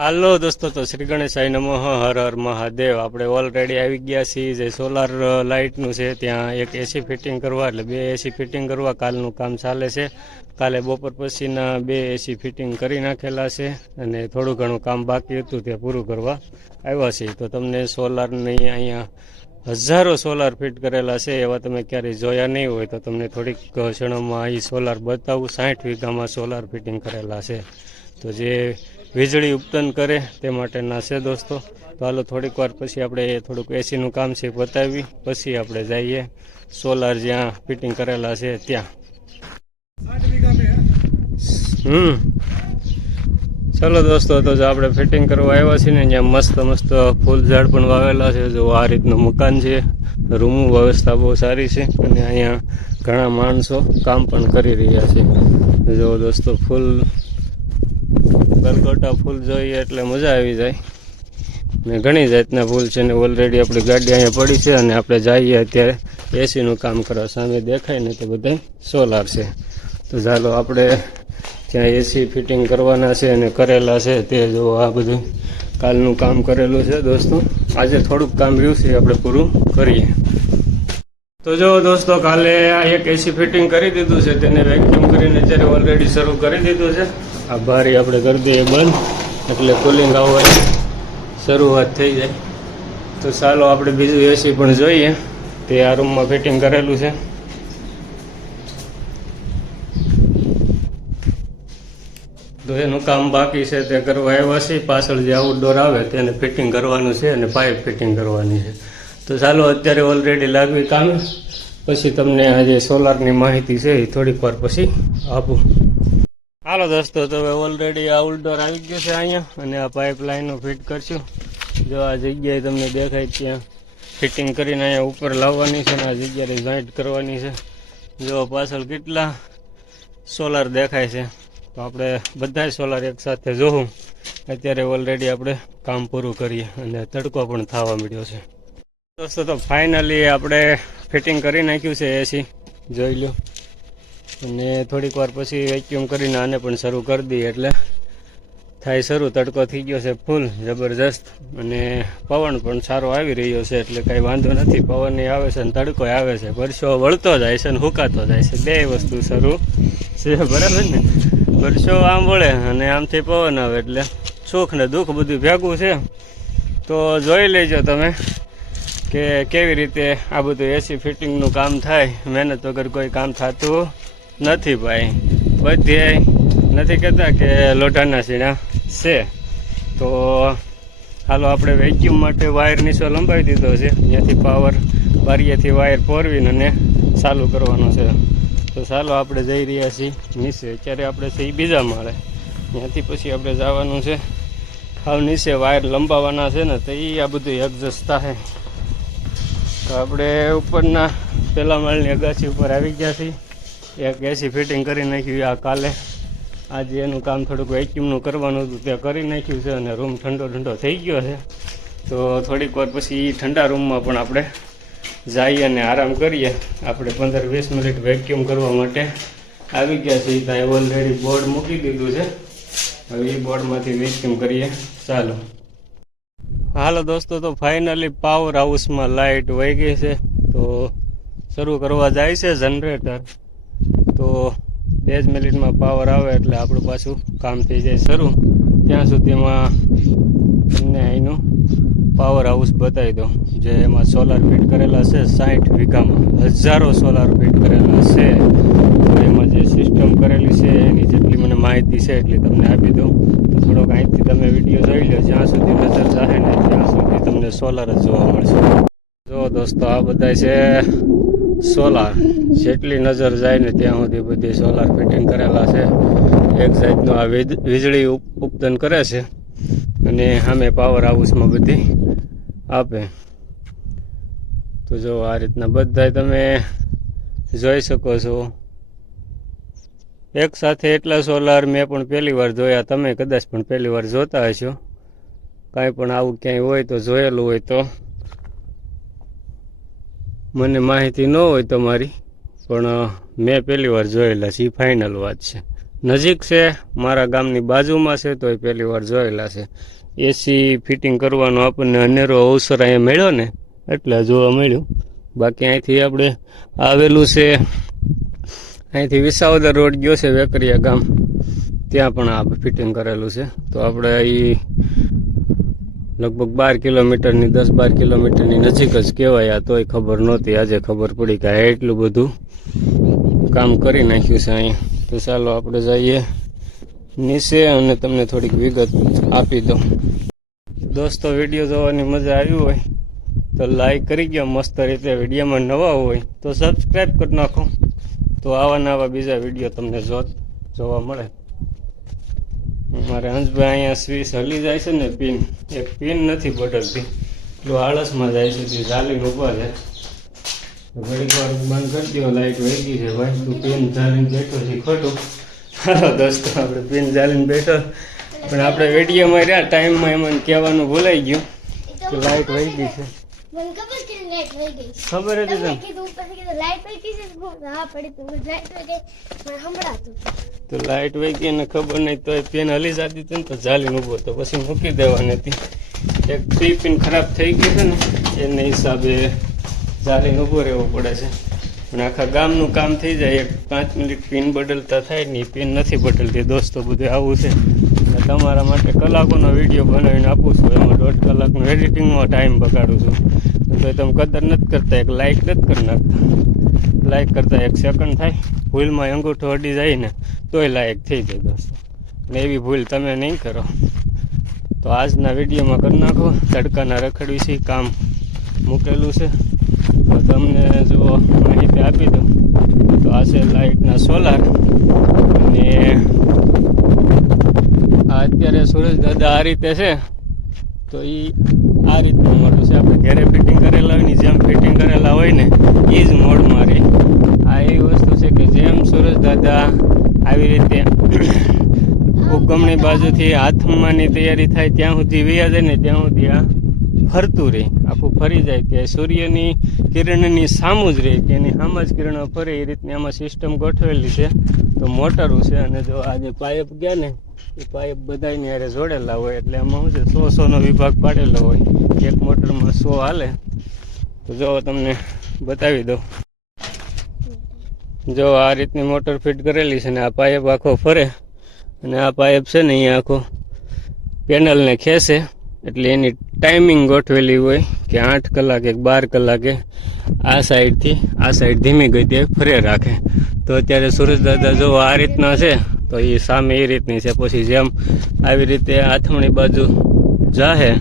હાલો દોસ્તો, તો શ્રી ગણેશાય નમઃ, હર હર મહાદેવ. આપણે ઓલરેડી આવી ગયા છીએ જે સોલાર લાઇટનું છે ત્યાં એક એસી ફિટિંગ કરવા, એટલે બે એસી ફિટિંગ કરવા કાલનું કામ ચાલે છે. કાલે બપોર પછીના બે એસી ફિટિંગ કરી નાખેલા છે અને થોડું ઘણું કામ બાકી હતું તે પૂરું કરવા આવ્યા છીએ. તો તમને સોલારની અહીંયા હજારો સોલાર ફિટ કરેલા છે, એવા તમે ક્યારેય જોયા નહીં હોય તો તમને થોડીક ક્ષણોમાં અહીં સોલાર બતાવું. 60 વીઘામાં સોલાર ફિટિંગ કરેલા છે, તો જે વીજળી ઉત્પન્ન કરે તે માટેના છે દોસ્તો. તો હાલો થોડીક વાર પછી આપણે થોડુંક એસીનું કામ છે બતાવી, પછી આપણે જઈએ સોલાર જ્યાં ફિટિંગ કરેલા છે ત્યાં. ચલો દોસ્તો, તો જો આપણે ફિટિંગ કરવા આવ્યા છીએ ને, ત્યાં મસ્ત મસ્ત ફૂલ ઝાડ પણ વાવેલા છે. જો આ રીતનું મકાન છે, રૂમની વ્યવસ્થા બહુ સારી છે અને અહીંયા ઘણા માણસો કામ પણ કરી રહ્યા છે. જો દોસ્તો, ફૂલ ગલગોટા ફૂલ જોઈએ એટલે મજા આવી જાય ને. ઘણી જાતના ફૂલ છે ને. ઓલરેડી આપણી ગાડી અહીંયા પડી છે અને આપણે જઈએ અત્યારે એસીનું કામ કરવા. સામે દેખાય ને તો બધા સોલાર છે. તો ચાલો આપણે ત્યાં એસી ફિટિંગ કરવાના છે અને કરેલા છે તે જો આ બધું કાલનું કામ કરેલું છે દોસ્તો. આજે થોડુંક કામ રહ્યું છે, આપણે પૂરું કરીએ. તો જો દોસ્તો, કાલે આ એક એસી ફિટિંગ કરી દીધું છે, તેને વેક્યુમ કરીને અત્યારે ઓલરેડી શરૂ કરી દીધું છે. આ બારી આપણે કરી દઈએ બંધ, એટલે કુલિંગ આવવાની શરૂઆત થઈ જાય. તો ચાલો આપણે બીજું એસી પણ જોઈએ, તે આ રૂમમાં ફિટિંગ કરેલું છે. તો એનું કામ બાકી છે તે કરવા આવ્યા છે. પાછળ જે આઉટડોર આવે તેને ફિટિંગ કરવાનું છે અને પાઇપ ફિટિંગ કરવાની છે. તો ચાલો અત્યારે ઓલરેડી લાગવી કામે, પછી તમને આ જે સોલારની માહિતી છે એ થોડીક વાર પછી આપું. હાલો દોસ્તો, તો હવે ઓલરેડી આઉટડોર આવી ગયો છે અહીંયા અને આ પાઇપલાઇનો ફિટ કરશું. જો આ જગ્યાએ તમને દેખાય ત્યાં ફિટિંગ કરીને અહીંયા ઉપર લાવવાની છે અને આ જગ્યાએ જોઈન્ટ કરવાની છે. જો પાછળ કેટલા સોલાર દેખાય છે. તો આપણે બધાય સોલાર એકસાથે જોવું. અત્યારે ઓલરેડી આપણે કામ પૂરું કરીએ અને તડકો પણ થવા મળ્યો છે દોસ્તો. તો ફાઇનલી આપણે ફિટિંગ કરી નાખ્યું છે એસી, જોઈ લો. અને થોડીક વાર પછી વેક્યુમ કરીને આને પણ શરૂ કરી દઈએ એટલે થાય શરૂ. તડકો થઈ ગયો છે ફૂલ જબરજસ્ત અને પવન પણ સારો આવી રહ્યો છે, એટલે કાંઈ વાંધો નથી. પવન આવે છે ને તડકો આવે છે, વર્ષો વળતો જાય છે ને હુકાતો જાય છે, બે વસ્તુ શરૂ છે, બરાબર ને. વર્ષો આમ વળે અને આમથી પવન આવે, એટલે સુખ ને દુઃખ બધું ભેગું છે. તો જોઈ લેજો તમે કે કેવી રીતે આ બધું એસી ફિટિંગનું કામ થાય. મહેનત વગર કોઈ કામ થતું નથી ભાઈ. બધે નથી કહેતા કે લોઢાના સીણા છે. તો હાલો આપણે વેક્યુમ માટે વાયર નીચો લંબાવી દીધો છે. ત્યાંથી પાવર બારીએથી વાયર પોરવીને અને ચાલુ કરવાનો છે. તો ચાલો આપણે જઈ રહ્યા છીએ નીચે. અત્યારે આપણે છે એ બીજા માળે, ત્યાંથી પછી આપણે જવાનું છે હાવ નીચે. વાયર લંબાવવાના છે ને, તો એ આ બધું એડજસ્ટ થાય. તો આપણે ઉપરના પહેલા માળની અગાસી ઉપર આવી ગયા છીએ. એક એસી ફિટિંગ કરી નાખ્યું આ કાલે. આજે એનું કામ થોડુંક વેક્યુમનું કરવાનું હતું, તે કરી નાખ્યું છે અને રૂમ ઠંડો ઠંડો થઈ ગયો છે. તો થોડીક વાર પછી ઠંડા રૂમમાં પણ આપણે જઈએ અને આરામ કરીએ. આપણે 15-20 મિનિટ વેક્યુમ કરવા માટે આવી ગયા છીએ. ત્યાં ઓલરેડી બોર્ડ મૂકી દીધું છે, હવે એ બોર્ડમાંથી વેક્યુમ કરીએ. ચાલો હાલો દોસ્તો, તો ફાઇનલી પાવર હાઉસમાં લાઇટ વહી ગઈ છે. તો શરૂ કરવા જાય છે જનરેટર. તો 2 જ મિનિટમાં પાવર આવે એટલે આપણું પાછું કામ થઈ જાય શરૂ. ત્યાં સુધીમાં તમને અહીંનું પાવર હાઉસ બતાવી દો, જે એમાં સોલાર ફિટ કરેલા છે. 60 વીઘામાં હજારો સોલાર ફિટ કરેલા છે. તો એમાં જે સિસ્ટમ કરેલી છે એની જેટલી મને માહિતી છે એટલી તમને આપી દઉં. તો થોડોક અહીંથી તમે વિડીયો જોઈ લો, જ્યાં સુધી નજર જાય ને ત્યાં સુધી તમને સોલાર જ જોવા મળશે. જો દોસ્તો, આ બધા છે સોલાર. જેટલી નજર જાય ને ત્યાં સુધી બધી સોલાર ફિટિંગ કરેલા છે. એક જાતનું આ વીજળી ઉત્પન્ન કરે છે અને સામે પાવર હાઉસમાં બધી આપે. તો જો આ રીતના બધા તમે જોઈ શકો છો. એક સાથે એટલા સોલાર મેં પણ પહેલી વાર જોયા. તમે કદાચ પણ પહેલી વાર જોતા હશો. કાંઈ પણ આવું ક્યાંય હોય તો જોયેલું હોય તો મને માહિતી ન હોય તમારી, પણ મેં પહેલી વાર જોયેલા છે. એ ફાઇનલ વાત છે. નજીક છે, મારા ગામની બાજુમાં છે, તો એ પહેલી વાર જોયેલા છે. એસી ફિટિંગ કરવાનો આપણને અનેરો અવસર અહીંયા મળ્યો ને એટલે જોવા મળ્યું. બાકી અહીંથી આપણે આવેલું છે, અહીંથી વિસાવદર રોડ ગયો છે વેકરિયા ગામ, ત્યાં પણ આ ફિટિંગ કરેલું છે. તો આપણે એ લગભગ 12 કિલોમીટરની 10-12 કિલોમીટરની નજીક જ કહેવાય. આ તોય ખબર નહોતી, આજે ખબર પડી કે આ એટલું બધું કામ કરી નાખ્યું છે અહીંયા. તો ચાલો આપણે જઈએ નીચે અને તમને થોડીક વિગત આપી દઉં. દોસ્તો, વિડીયો જોવાની મજા આવી હોય તો લાઈક કરી ગયો મસ્ત રીતે. વિડીયોમાં નવા હોય તો સબસ્ક્રાઈબ કરી નાખો, તો આવા નવા બીજા વિડીયો તમને જોવા મળે. મારે હંસભાઈ અહીંયા સ્વિચ હલી જાય છે ને, એક પિન નથી બદલતી, એટલું આળસમાં જાય છે. તે ચાલીને ઊભા છે, ઘડીક વાર બંધ કરી દો, લાઈટ વહી ગઈ છે. ભાઈ તું પિન ચાલીને બેઠો છે ખોટું. હાલો દોસ્તો, આપણે પિન ચાલીને બેઠો, પણ આપણે વિડીયોમાં રહ્યા ટાઈમમાં એમાં કહેવાનું ભૂલાઈ ગયું કે લાઈટ વહી ગઈ છે. ખબર હતી તને? તો લાઈટ વહી ગઈ ને ખબર નહીં, તો એ પેન હલી જતી હતી ને તો ચાલીને ઊભો તો પછી મૂકી દેવાની હતી. એક 3 પિન ખરાબ થઈ ગઈ છે ને, એને હિસાબે ચાલીને ઊભો રહેવું પડે છે. પણ આખા ગામનું કામ થઈ જાય, એક 5 મિનિટ પિન બદલતા થાય ને, પિન નથી બદલતી. દોસ્તો, બધું આવું છે. અને તમારા માટે કલાકોનો વિડીયો બનાવીને આપું છું, એમાં 1.5 કલાકનું એડિટિંગમાં ટાઈમ બગાડું છું. તો તમે કદર નથી કરતા, એક લાઇક નથી કરી નાખતા. લાઇક કરતાં 1 સેકન્ડ થાય, ભૂલમાં અંગૂઠો અડી જાય ને તોય લાઇક થઈ જાય દોસ્તો. ને એવી ભૂલ તમે નહીં કરો. તો આજના વિડીયોમાં કરી નાખો. તડકાના રખડવી કામ મૂકેલું છે, તો તમને જો માહિતી આપી દઉં તો આ છે લાઇટના સોલાર. અને આ અત્યારે સુરેશ દાદા આ રીતે છે, તો એ આ રીતનું મોડું છે. આપણે ઘરે ફિટિંગ કરેલા હોય ને, જેમ ફિટિંગ કરેલા હોય ને એ જ મોડમાં રહે. આ એવી વસ્તુ છે કે જેમ સુરેશ દાદા આવી રીતે ઉગમણી બાજુથી હાથમાંની તૈયારી થાય ત્યાં સુધી વ્યા જાય ને, ત્યાં સુધી આ ફરતું રહે, આખું ફરી જાય કે સૂર્યની કિરણની સામું જ રહે, કે એની સામ જ કિરણો ફરે એ રીતની આમાં સિસ્ટમ ગોઠવેલી છે. તો મોટરું છે, અને જો આ જે પાઇપ ગયા ને એ પાઇપ બધાની હારે જોડેલા હોય, એટલે એમાં શું છે 100-100નો વિભાગ પાડેલો હોય. એક મોટરમાં 100 હાલે. તો જો તમને બતાવી દઉં, જો આ રીતની મોટર ફિટ કરેલી છે ને આ પાઇપ આખો ફરે, અને આ પાઇપ છે ને અહીંયા આખો પેનલને ખેંચે, એટલે એની ટાઈમિંગ ગોઠવેલી હોય કે 8 કલાકે 12 કલાકે આ સાઈડથી આ સાઈડ ધીમી ગતિએ ફરે રાખે. તો અત્યારે સુરેશ દાદા જો આ રીતના છે, તો એ સામે એ રીતની છે. પછી જેમ આવી રીતે હાથમણી બાજુ જાહે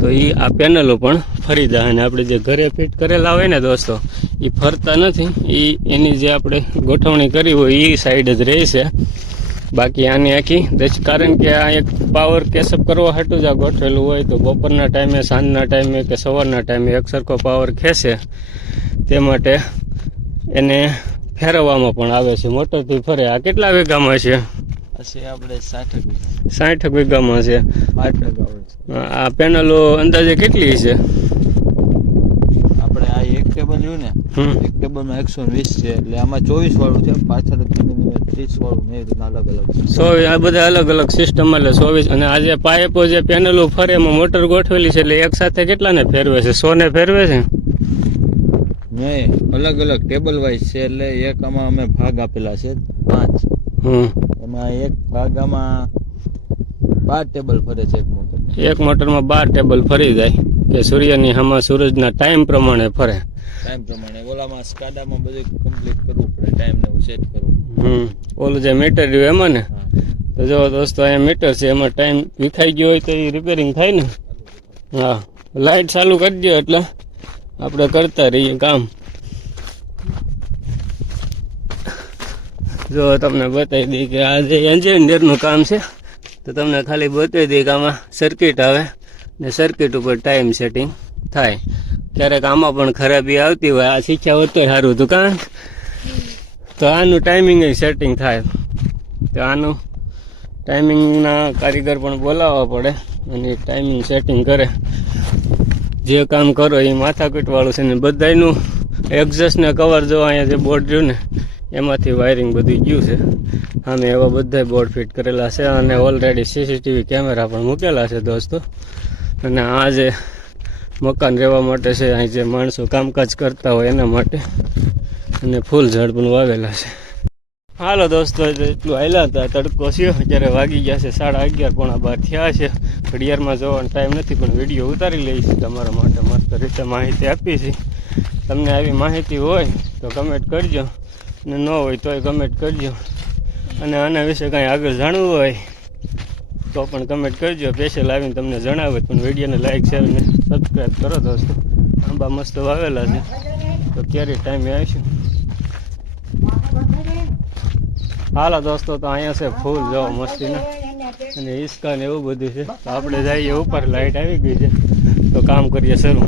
તો એ આ પેનલો પણ ફરી જાય. અને આપણે જે ઘરે ફિટ કરેલા હોય ને દોસ્તો, એ ફરતા નથી. એની જે આપણે ગોઠવણી કરી હોય એ સાઈડ જ રહે છે. બાકી આની આખી કારણ કે આ એક પાવર કેસઅપ કરવા હાટું જ આ ગોઠવેલું હોય. તો બપોરના ટાઈમે, સાંજના ટાઈમે કે સવારના ટાઈમે એક સરખો પાવર ખેંચે, તે માટે એને ફેરવવામાં પણ આવે છે. મોટરથી ફરે. આ કેટલા વીઘામાં છે? આપણે 60 વીઘામાં છે. આ પેનલો અંદાજે કેટલી છે? આપણે આ એક ટેબલ રહ્યું ને, એક ટેબલમાં 120 છે, એટલે આમાં 24 વાળું છે, પાછળ 30 વાળું ને, અલગ અલગ 100. આ બધા અલગ અલગ સિસ્ટમ, એટલે 24. અને આ જે પાઇપો જે પેનલો ફરે એમાં મોટર ગોઠવેલી છે, એટલે એક સાથે કેટલાને ફેરવે છે? 100 ને ફેરવે છે? નહીં, અલગ અલગ ટેબલ વાઇઝ છે. એટલે એક આમાં અમે ભાગ આપેલા છે 5. એમાં એક ભાગમાં 12 ટેબલ ફરે છે. એક મોટરમાં 12 ટેબલ ફરી જાય, કે સૂર્યની સામે સૂરજના ટાઈમ પ્રમાણે ફરે. ટાઈમ પ્રમાણે ઓલામાં સ્કાડામાં બધું કમ્પ્લીટ કરવું પડે, ટાઈમને સેટ કરવું. ઓલું જે મીટર રહ્યું એમાં ને, તો જો દોસ્તો અહીંયા મીટર છે, એમાં ટાઈમ વિખાઈ ગયો હોય તો એ રિપેરિંગ થાય ને. હા, લાઇટ ચાલુ કરી દો એટલે આપણે કરતા રહીએ કામ. જો તમને બતાવી દઈએ કે આ જે એન્જિનિયરનું કામ છે, તો તમને ખાલી બતાવી દઈએ કે આમાં સર્કિટ આવે ને સર્કિટ ઉપર ટાઈમ સેટિંગ થાય. ક્યારેક આમાં પણ ખરાબી આવતી હોય, આ શીખ્યા હોત તો સારું હતું કાં. તો આનું ટાઈમિંગ સેટિંગ થાય, તો આનું ટાઈમિંગના કારીગર પણ બોલાવવા પડે અને ટાઈમિંગ સેટિંગ કરે. જે કામ કરો એ માથાકૂટવાળું છે ને. બધાનું એક્ઝેસ્ટને કવર જો અહીંયા જે બોર્ડ રહ્યું ને એમાંથી વાયરિંગ બધું ગયું છે. આમે એવા બધા બોર્ડ ફિટ કરેલા છે અને ઓલરેડી સીસીટીવી કેમેરા પણ મૂકેલા છે દોસ્તો. અને આ જે મકાન રહેવા માટે છે, અહીં જે માણસો કામકાજ કરતા હોય એના માટે, અને ફૂલ ઝાડ પણ વાવેલા છે. હાલો દોસ્તો, એટલું હાલ્યા હતા, તડકો છે, અત્યારે વાગી ગયા છે 11:30 પોણા 12 થયા છે. ઘડિયાળમાં જોવાનો ટાઈમ નથી, પણ વિડીયો ઉતારી લઈએ છીએ તમારા માટે, મસ્ત રીતે માહિતી આપી છે. તમને આવી માહિતી હોય તો કમેન્ટ કરજો, અને ન હોય તોય કમેન્ટ કરજો. અને આના વિશે કાંઈ આગળ જાણવું હોય તો પણ કમેન્ટ કરજો, સ્પેશિયલ આવીને તમને જણાવે. પણ વિડીયોને લાઈક શેર અને સબસ્ક્રાઈબ કરો દોસ્તો. આંબા મસ્ત વાવેલા છે, તો ક્યારે ટાઈમે આવીશું. હાલો દોસ્તો, તો અહીંયા છે ફૂલ જોવા મસ્તીના, અને હિસકા ને એવું બધું છે. તો આપણે જઈએ ઉપર, લાઇટ આવી ગઈ છે, તો કામ કરીએ શરૂ.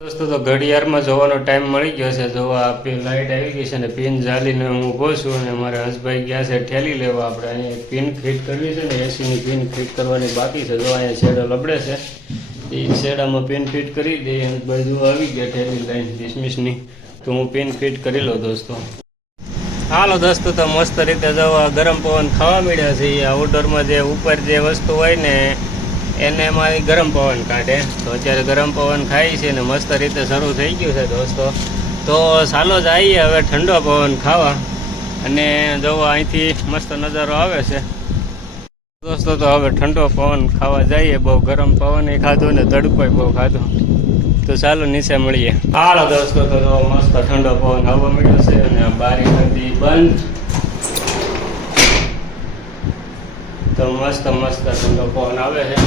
દોસ્તો, તો ઘડિયાળમાં જોવાનો ટાઈમ મળી ગયો છે. જોવા આપી લાઇટ આવી ગઈ છે, અને પિન ઝાલીને હું ઊભો છું, અને મારે હસભાઈ ગયા છે ઠેલી લેવા. આપણે અહીંયા એક પિન ફિટ કરવી છે ને, એસીની પિન ફિટ કરવાની બાકી છે. જો અહીંયા શેડો લબડે છે, એ શેડામાં પિન ફિટ કરી દઈએ. હસભાઈ જો આવી ગયા ઠેલી લઈને ડિસમિસની, તો હું પિન ફિટ કરી લઉં દોસ્તો. હાલો દોસ્તો, તો મસ્ત રીતે જવા ગરમ પવન ખાવા મળ્યા છે. એ આઉટડોરમાં જે ઉપર જે વસ્તુ હોય ને એને એમાં ગરમ પવન કાઢે. તો અત્યારે ગરમ પવન ખાય છે ને મસ્ત રીતે શરૂ થઈ ગયું છે દોસ્તો. તો ચાલો જઈએ હવે ઠંડો પવન ખાવા, અને જોવા અહીંથી મસ્ત નજારો આવે છે દોસ્તો. તો હવે ઠંડો પવન ખાવા જઈએ. બહુ ગરમ પવન એ ખાધો ને તડકોય બહુ ખાધો, તો ચાલો નીચે મળીએ. હાલો દોસ્તો, તો મસ્ત ઠંડો પવન આવવા મળ્યો છે, અને બારી બધી બંધ. તો મસ્ત ઠંડો પવન આવે છે.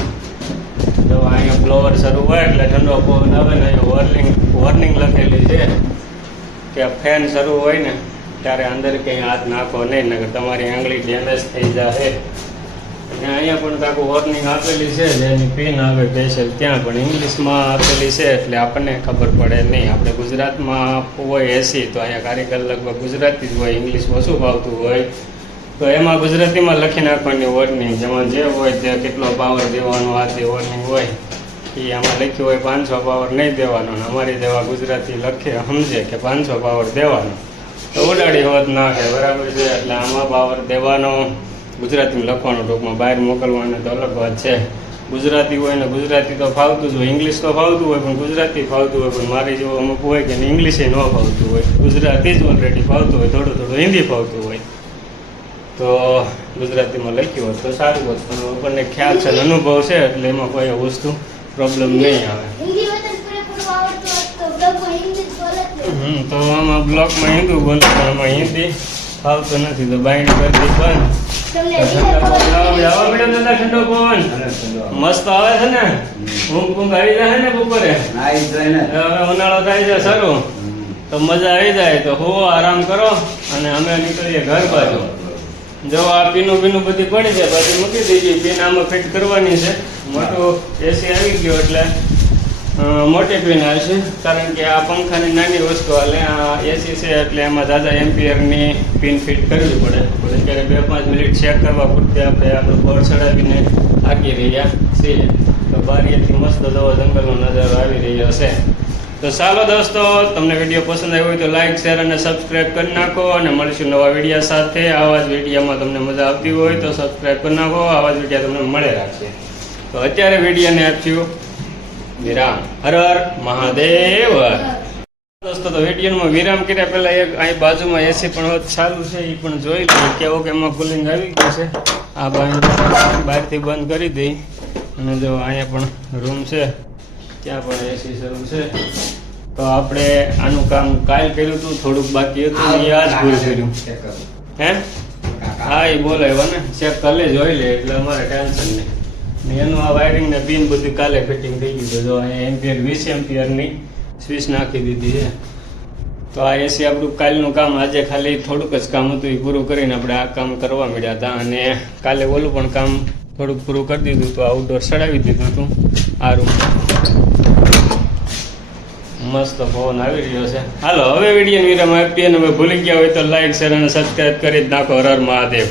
તો અહીંયા બ્લોવર શરૂ હોય એટલે ઠંડો પવન આવે ને. અહીંયા વોર્નિંગ લખેલી છે કે ફેન શરૂ હોય ને ત્યારે અંદર કંઈ હાથ નાખો નહીં, નકર તમારી આંગળી ડેમેજ થઈ જશે. અને અહીંયા પણ કાંઈક વોર્નિંગ આપેલી છે, જેની પિન આવે સ્પેશિયલ ત્યાં, પણ ઇંગ્લિશમાં આપેલી છે એટલે આપણને ખબર પડે નહીં. આપણે ગુજરાતમાં હોય એસી, તો અહીંયા કારીગર લગભગ ગુજરાતી જ હોય, ઇંગ્લિશ ઓછું ભાવતું હોય, તો એમાં ગુજરાતીમાં લખી નાખવાની વોર્નિંગ. જેમાં જે હોય તે કેટલો પાવર દેવાનો આ તે વોર્નિંગ હોય, એ આમાં લખ્યું હોય 500 પાવર નહીં દેવાનો. ને અમારી જેવા ગુજરાતી લખે સમજે કે 500 પાવર દેવાનો, તો ઉડાડી હોત નાખે, બરાબર છે. એટલે આમાં પાવર દેવાનો ગુજરાતીમાં લખવાનું, ટૂંકમાં બહાર મોકલવાનું તો અલગ વાત છે. ગુજરાતી હોય ને ગુજરાતી તો ફાવતું જ હોય, ઇંગ્લિશ તો ફાવતું હોય પણ ગુજરાતી ફાવતું હોય. પણ મારી જેવું અમુક હોય કે ઇંગ્લિશે ન ફાવતું હોય, ગુજરાતી જ ઓલરેડી ફાવતું હોય, થોડું હિન્દી ફાવતું હોય, તો ગુજરાતીમાં લખ્યું હોત તો સારું હોત. પણ આપણને ખ્યાલ છે, અનુભવ છે, એટલે એમાં કોઈ વસ્તુ પ્રોબ્લેમ નહીં આવે. તો આમાં બ્લોકમાં હિન્દુ બોલે, પણ આમાં હિન્દી ફાવતું નથી, તો બાઇન્ડ કરી બંધ. ઠંડો પવન મસ્ત આવે છે ને, ઊંઘ આવી જાય ને બપોરે, હવે ઉનાળો થાય છે શરૂ, તો મજા આવી જાય. તો હો આરામ કરો, અને અમે નીકળીએ ઘર બાજુ. જો આ પીનું બધી પડી છે, પછી મૂકી દીધી. પીન આમાં ફિટ કરવાની છે. મોટું એસી આવી ગયો એટલે મોટી પીન આવશે, કારણ કે આ પંખાની નાની વસ્તુ હાલે. આ એસી છે એટલે એમાં દાદા એમ્પિયરની પિન ફિટ કરવી પડે. અત્યારે 2-5 મિનિટ ચેક કરવા પૂરતી આપણે આપણું બોર્ડ ચડાવીને આગી રહ્યા છીએ. તો બારીએથી મસ્ત જવો જંગલનો નજારો આવી રહ્યો છે. તો ચાલો દોસ્તો, તમને વિડીયો પસંદ આવ્યો હોય તો લાઇક શેર અને સબસ્ક્રાઈબ કરી નાખો, અને મળીશું નવા વિડીયો સાથે. આવા જ વિડીયોમાં તમને મજા આવતી હોય તો સબસ્ક્રાઈબ કરી નાખો, આવા જ વિડીયો તમને મળે રાખશે. તો અત્યારે વિડીયોને આપ્યું વિરામ. હર હર મહાદેવ. દોસ્તો, તો વિડીયોમાં વિરામ કર્યા પહેલાં એક અહીં બાજુમાં એસી પણ હોત ચાલુ છે, એ પણ જોઈ લો કેવો કે એમાં કુલિંગ આવી ગયું છે. આ બહારથી બંધ કરી દઈ, અને જો અહીંયા પણ રૂમ છે, ત્યાં પણ એસી શરૂ છે. તો આપણે આનું કામ કાલ કર્યું હતું, થોડુંક બાકી હતું, એ આજ પૂરું કર્યું. હે હા, એ બોલાવ્યો ને, ચેક કાલે જોઈ લે એટલે અમારે ટેન્શન નહીં. ને એનું આ વાયરિંગ ને પિન બધું કાલે ફિટિંગ થઈ ગયું. જો અહીંયા એમ્પિયર 20 એમ્પિયરની સ્વિચ નાખી દીધી છે. તો આ એસી આપણું કાલનું કામ, આજે ખાલી થોડુંક જ કામ હતું, એ પૂરું કરીને આપણે આ કામ કરવા મળ્યા હતા. અને કાલે ઓલું પણ કામ થોડુંક પૂરું કરી દીધું, તો આઉટડોર ચડાવી દીધું હતું. આ રૂમ મસ્ત પવન આવી રહ્યો છે. હાલો હવે વિડીયો વિરામ આપીએ, અને હવે ભૂલી ગયા હોય તો લાઈક શેર અને સબસ્ક્રાઈબ કરી જ નાખો. હર હર મહાદેવ.